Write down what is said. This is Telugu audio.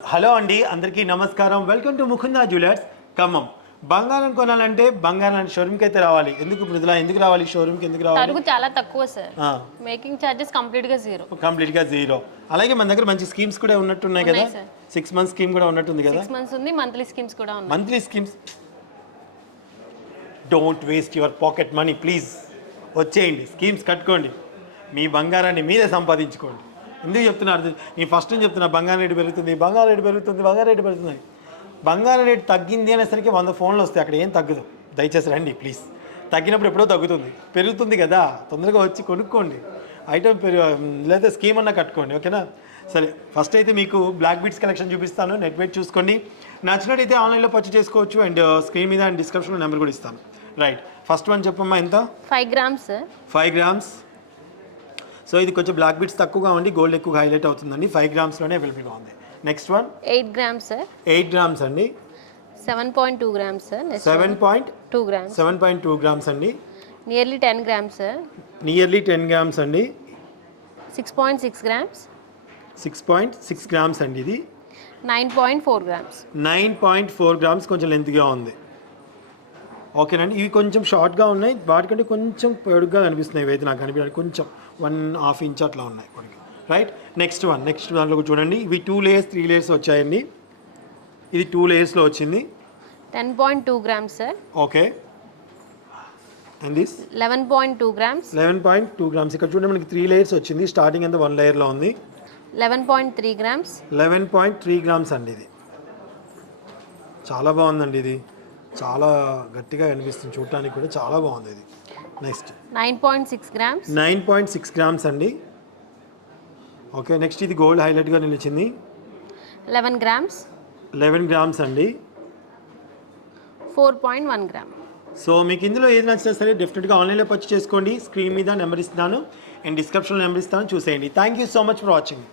హలో అండి, అందరికీ నమస్కారం. Welcome to Mukunda jewellers Khammam. బంగారం కొనాలంటే బంగారం షోరూమ్కి అయితే రావాలి. ఎందుకు మృదులా, ఎందుకు రావాలి షోరూమ్కి, ఎందుకు రావాలి? తరుగు చాలా తక్కువ సార్. మేకింగ్ చార్జెస్ కంప్లీట్గా జీరో. అలాగే మన దగ్గర మంచి స్కీమ్స్ కూడా ఉన్నట్టున్నాయి కదా. 6 months స్కీమ్ కూడా ఉన్నట్టుంది కదా. 6 months ఉంది, మంత్లీ స్కీమ్స్ కూడా ఉన్నాయి. Monthly schemes. Don't waste your pocket money please. వచ్చేయండి, స్కీమ్స్ కట్టుకోండి, మీ బంగారాన్ని మీరే సంపాదించుకోండి. ఎందుకు చెప్తున్నారు? నేను ఫస్ట్ నుంచి చెప్తున్నా, బంగారం రేటు పెరుగుతుంది, బంగారం రేటు పెరుగుతుంది, బంగారం రేటు పెరుగుతుంది. బంగారం రేటు తగ్గింది అనేసరికి 100 ఫోన్లు వస్తాయి, అక్కడ ఏం తగ్గదు. దయచేసి రండి ప్లీజ్. తగ్గినప్పుడు ఎప్పుడో తగ్గుతుంది, పెరుగుతుంది కదా, తొందరగా వచ్చి కొనుక్కోండి. ఐటమ్ లేదా స్కీమ్ అన్నా కట్టుకోండి, ఓకేనా? సరే, ఫస్ట్ అయితే మీకు బ్లాక్ బీట్స్ కలెక్షన్ చూపిస్తాను. నెట్ వెయిట్ చూసుకోండి, నచ్చినట్టయితే ఆన్లైన్లో పర్చేస్ చేసుకోవచ్చు. అండ్ స్క్రీన్ మీద అండ్ డిస్క్రిప్షన్లో నెంబర్ కూడా ఇస్తాను. రైట్, ఫస్ట్ వన్ చెప్పమ్మా. ఎంత? 5 grams. 5 grams. సో ఇది కొంచెం బ్లాక్ బీట్స్ తక్కువగా ఉండి గోల్డ్ ఎక్కువగా హైలైట్ అవుతుందండి. 5 grams-లోనే అవైలబుల్గా ఉంది. Next one 8 grams, sir. 8 grams అండి. 7.2 grams, sir. 7.2 grams. 7.2 grams అండి. Nearly 10 grams, sir. Nearly 10 grams అండి. 6.6 grams. 6.6 grams అండి. ఇది 9.4 grams. 9.4 grams, కొంచెం లెంత్గా ఉంది. ఓకేనండి, ఇవి కొంచెం షార్ట్గా ఉన్నాయి, వాటికంటే కొంచెం పొడుగ్గా కనిపిస్తున్నాయి. ఇవి అయితే నాకు కనిపించడానికి కొంచెం 1.5 inch అట్లా ఉన్నాయి పొడుగు. రైట్, నెక్స్ట్ దాంట్లో చూడండి. ఇవి 2 layers 3 layers వచ్చాయండి. ఇది 2 layers-లో వచ్చింది. 10.2 grams, sir. Okay. And this 11.2 grams. 11.2 grams. ఇక్కడ చూడండి, మనకి 3 layers వచ్చింది. స్టార్టింగ్ అంతా 1 layer-లో ఉంది. 11.3 grams. 11.3 grams అండి. ఇది చాలా బాగుందండి. ఇది చాలా గట్టిగా కనిపిస్తుంది, చూడటానికి కూడా చాలా బాగుంది ఇది. Next 9.6 grams. 9.6 grams అండి. ఓకే, నెక్స్ట్ ఇది గోల్డ్ హైలైట్గా నిలిచింది. 11 grams. 11 grams అండి. 4.1 gram. సో మీకు ఇందులో ఏది నచ్చినా సరే డెఫినెట్గా ఆన్లైన్లో పర్చేస్ చేసుకోండి. స్క్రీన్ మీద నెంబర్ ఇస్తాను అండ్ డిస్క్రిప్షన్లో నెంబర్ ఇస్తాను, చూసేయండి. Thank you so much for watching.